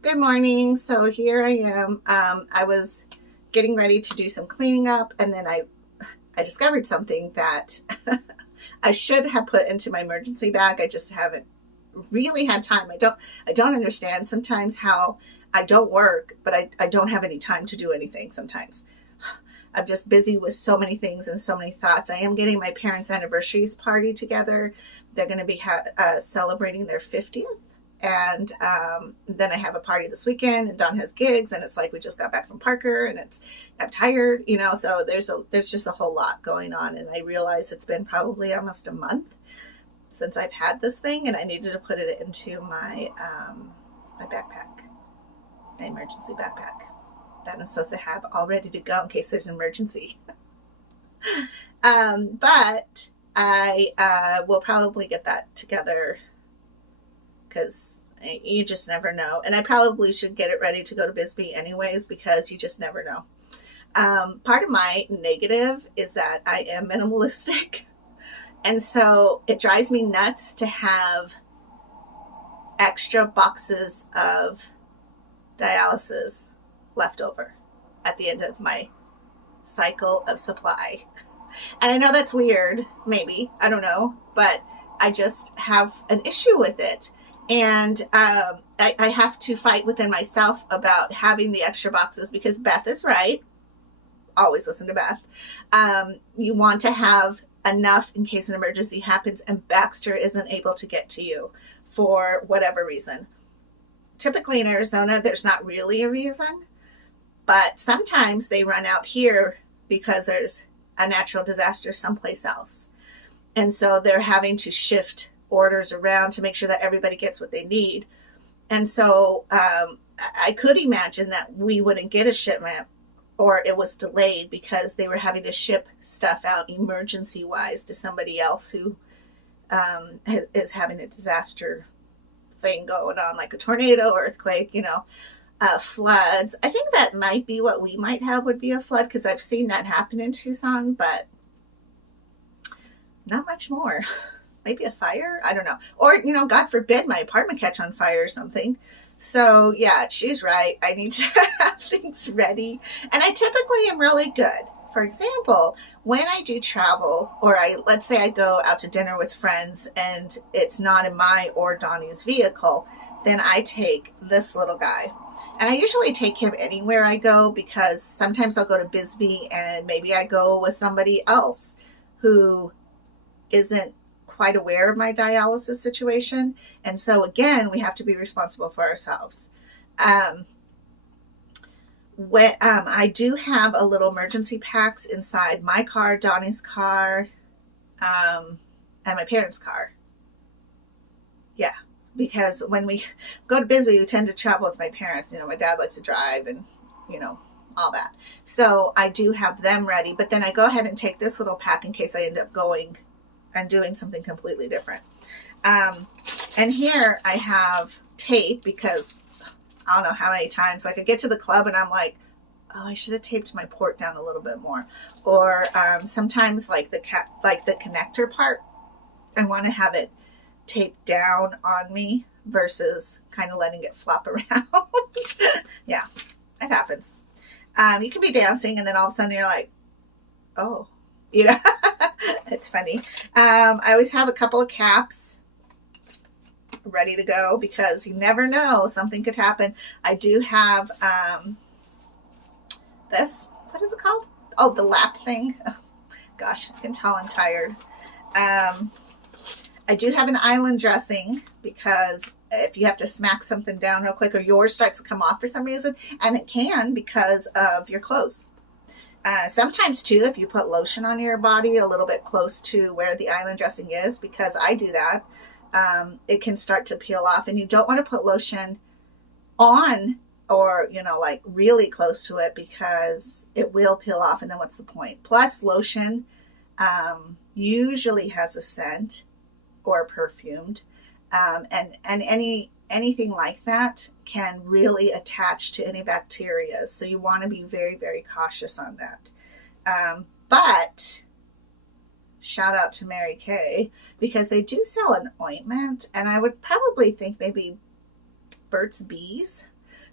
Good morning. So here I am. I was getting ready to do some cleaning up, and then I discovered something that I should have put into my emergency bag. I just haven't really had time. I don't understand sometimes how I don't work, but I don't have any time to do anything sometimes. I'm just busy with so many things and so many thoughts. I am getting my parents' anniversaries party together. They're going to be celebrating their 50th. And then I have a party this weekend, and Don has gigs, and it's like we just got back from Parker, and I'm tired, So there's just a whole lot going on, and I realize it's been probably almost a month since I've had this thing, and I needed to put it into my backpack, my emergency backpack that I'm supposed to have all ready to go in case there's an emergency. But I will probably get that together because you just never know. And I probably should get it ready to go to Bisbee anyways because you just never know. Part of my negative is that I am minimalistic. And so it drives me nuts to have extra boxes of dialysis left over at the end of my cycle of supply. And I know that's weird, maybe, I don't know, but I just have an issue with it. And I have to fight within myself about having the extra boxes because Beth is right. Always listen to Beth. You want to have enough in case an emergency happens and Baxter isn't able to get to you for whatever reason. Typically in Arizona, there's not really a reason, but sometimes they run out here because there's a natural disaster someplace else. And so they're having to shift orders around to make sure that everybody gets what they need. And so I could imagine that we wouldn't get a shipment or it was delayed because they were having to ship stuff out emergency wise to somebody else who is having a disaster thing going on, like a tornado, earthquake, floods. I think that might be what we might have would be a flood because I've seen that happen in Tucson, but not much more. Maybe a fire? I don't know. Or, God forbid my apartment catch on fire or something. So, yeah, she's right. I need to have things ready. And I typically am really good. For example, when I do travel, or let's say I go out to dinner with friends and it's not in my or Donnie's vehicle, then I take this little guy. And I usually take him anywhere I go because sometimes I'll go to Bisbee and maybe I go with somebody else who isn't quite aware of my dialysis situation. And so again, we have to be responsible for ourselves. I do have a little emergency packs inside my car, Donnie's car, and my parents' car. Yeah, because when we go to Bisbee, we tend to travel with my parents. My dad likes to drive and, all that. So I do have them ready, but then I go ahead and take this little pack in case I end up going and doing something completely different. And here I have tape because I don't know how many times, like I get to the club and I'm like, oh, I should have taped my port down a little bit more. Or sometimes like the connector part, I want to have it taped down on me versus kind of letting it flop around. Yeah, it happens. You can be dancing and then all of a sudden you're like, oh, it's funny. I always have a couple of caps ready to go because you never know, something could happen. I do have this, what is it called? Oh, the lap thing. Oh, gosh, I can tell I'm tired. I do have an island dressing because if you have to smack something down real quick or yours starts to come off for some reason, and it can because of your clothes. Sometimes too, if you put lotion on your body a little bit close to where the island dressing is, because I do that, it can start to peel off, and you don't want to put lotion on or, like really close to it because it will peel off. And then what's the point? Plus lotion, usually has a scent or perfumed, and anything like that can really attach to any bacteria. So you want to be very, very cautious on that. But shout out to Mary Kay because they do sell an ointment, and I would probably think maybe Burt's Bees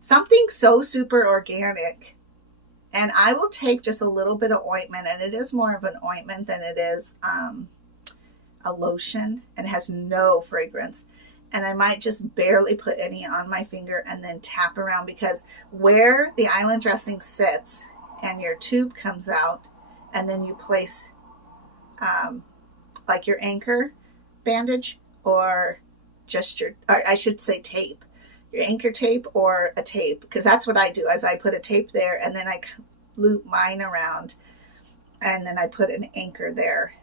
something so super organic. And I will take just a little bit of ointment, and it is more of an ointment than it is a lotion, and it has no fragrance. And I might just barely put any on my finger and then tap around, because where the island dressing sits and your tube comes out, and then you place like your anchor bandage, or just or I should say tape, your anchor tape or a tape, because that's what I do. As I put a tape there, and then I loop mine around, and then I put an anchor there,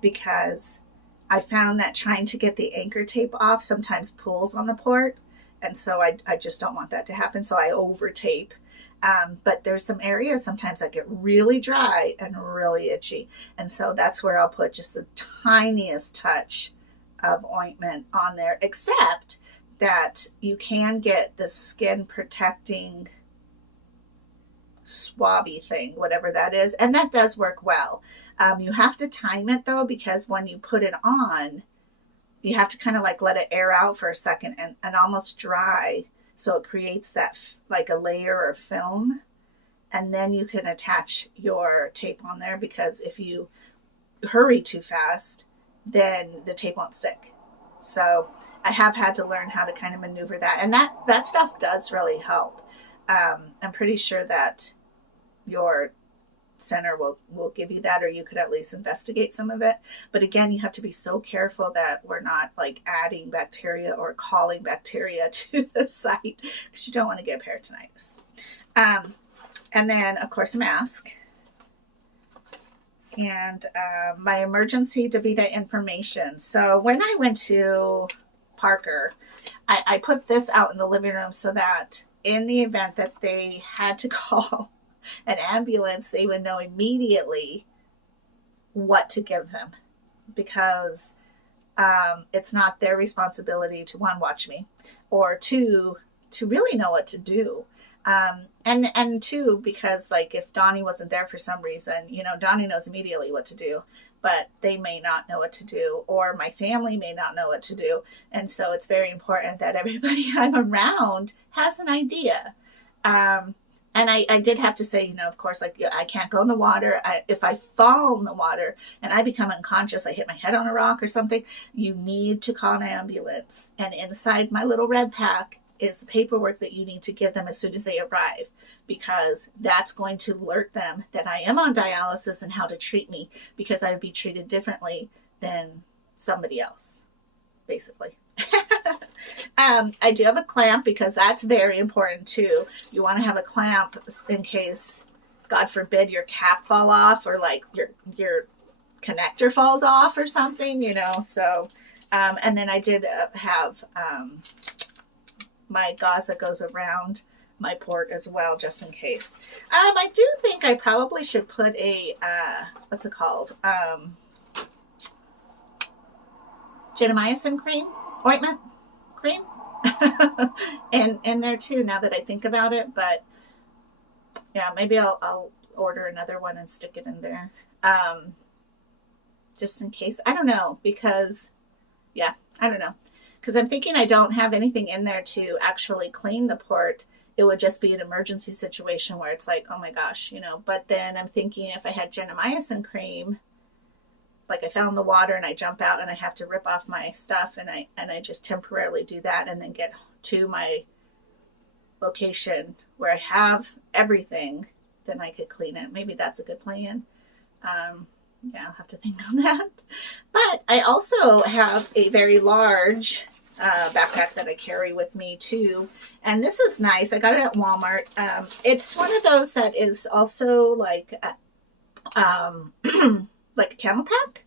because I found that trying to get the anchor tape off sometimes pulls on the port, and so I just don't want that to happen, so I over tape. But there's some areas sometimes that get really dry and really itchy, and so that's where I'll put just the tiniest touch of ointment on there, except that you can get the skin protecting swabby thing, whatever that is, and that does work well. You have to time it though, because when you put it on, you have to kind of like let it air out for a second and almost dry, so it creates that like a layer of film, and then you can attach your tape on there, because if you hurry too fast, then the tape won't stick. So I have had to learn how to kind of maneuver that, and that stuff does really help. I'm pretty sure that your center will give you that, or you could at least investigate some of it. But again, you have to be so careful that we're not like adding bacteria or calling bacteria to the site, because you don't want to get peritonitis. And then of course a mask, and my emergency DaVita information. So when I went to Parker, I put this out in the living room so that in the event that they had to call an ambulance, they would know immediately what to give them, because it's not their responsibility to, one, watch me, or two, to really know what to do. And two, because like if Donnie wasn't there for some reason, Donnie knows immediately what to do, but they may not know what to do, or my family may not know what to do. And so it's very important that everybody I'm around has an idea. And I did have to say, of course, like I can't go in the water. If I fall in the water and I become unconscious, I hit my head on a rock or something, you need to call an ambulance. And inside my little red pack is the paperwork that you need to give them as soon as they arrive, because that's going to alert them that I am on dialysis and how to treat me, because I would be treated differently than somebody else, basically. I do have a clamp, because that's very important too. You want to have a clamp in case, God forbid, your cap fall off, or like your connector falls off or something, so and then I did have my gauze that goes around my port as well, just in case. I do think I probably should put a what's it called, gentamicin ointment cream in there too, now that I think about it. But yeah, maybe I'll order another one and stick it in there, just in case. I don't know, because I don't know, because I'm thinking I don't have anything in there to actually clean the port. It would just be an emergency situation where it's like, oh my gosh, but then I'm thinking if I had gentamicin cream, like I found the water and I jump out and I have to rip off my stuff, and I just temporarily do that and then get to my location where I have everything, then I could clean it. Maybe that's a good plan. I'll have to think on that. But I also have a very large backpack that I carry with me too, and this is nice. I got it at Walmart. It's one of those that is also like like a camel pack,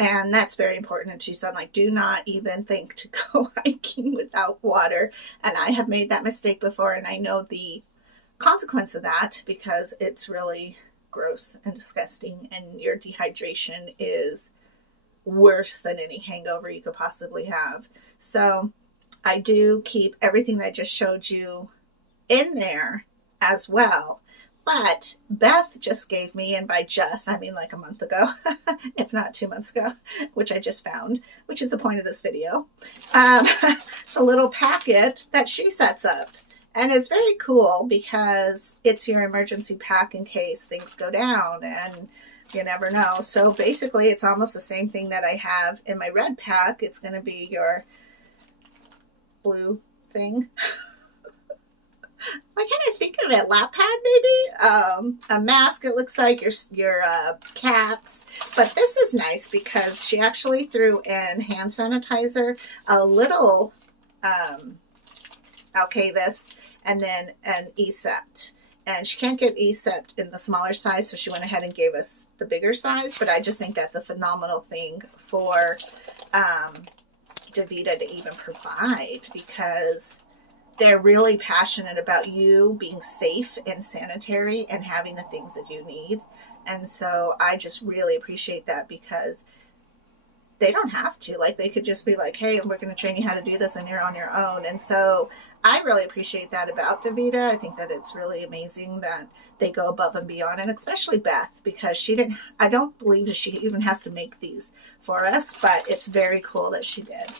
and that's very important in Tucson. Like, do not even think to go hiking without water, and I have made that mistake before, and I know the consequence of that, because it's really gross and disgusting, and your dehydration is worse than any hangover you could possibly have. So I do keep everything that I just showed you in there as well. But Beth just gave me, and by just, I mean like a month ago, if not 2 months ago, which I just found, which is the point of this video, a little packet that she sets up. And it's very cool because it's your emergency pack in case things go down and you never know. So basically it's almost the same thing that I have in my red pack. It's going to be your blue thing. Why can't I think of it? Lap pad, maybe? A mask, it looks like, your caps. But this is nice because she actually threw in hand sanitizer, a little Alcavis, and then an E-Sept. And she can't get E-Sept in the smaller size, so she went ahead and gave us the bigger size. But I just think that's a phenomenal thing for DaVita to even provide, because they're really passionate about you being safe and sanitary and having the things that you need. And so I just really appreciate that, because they don't have to. Like, they could just be like, hey, we're going to train you how to do this and you're on your own. And so I really appreciate that about DaVita. I think that it's really amazing that they go above and beyond, and especially Beth, because I don't believe that she even has to make these for us, but it's very cool that she did.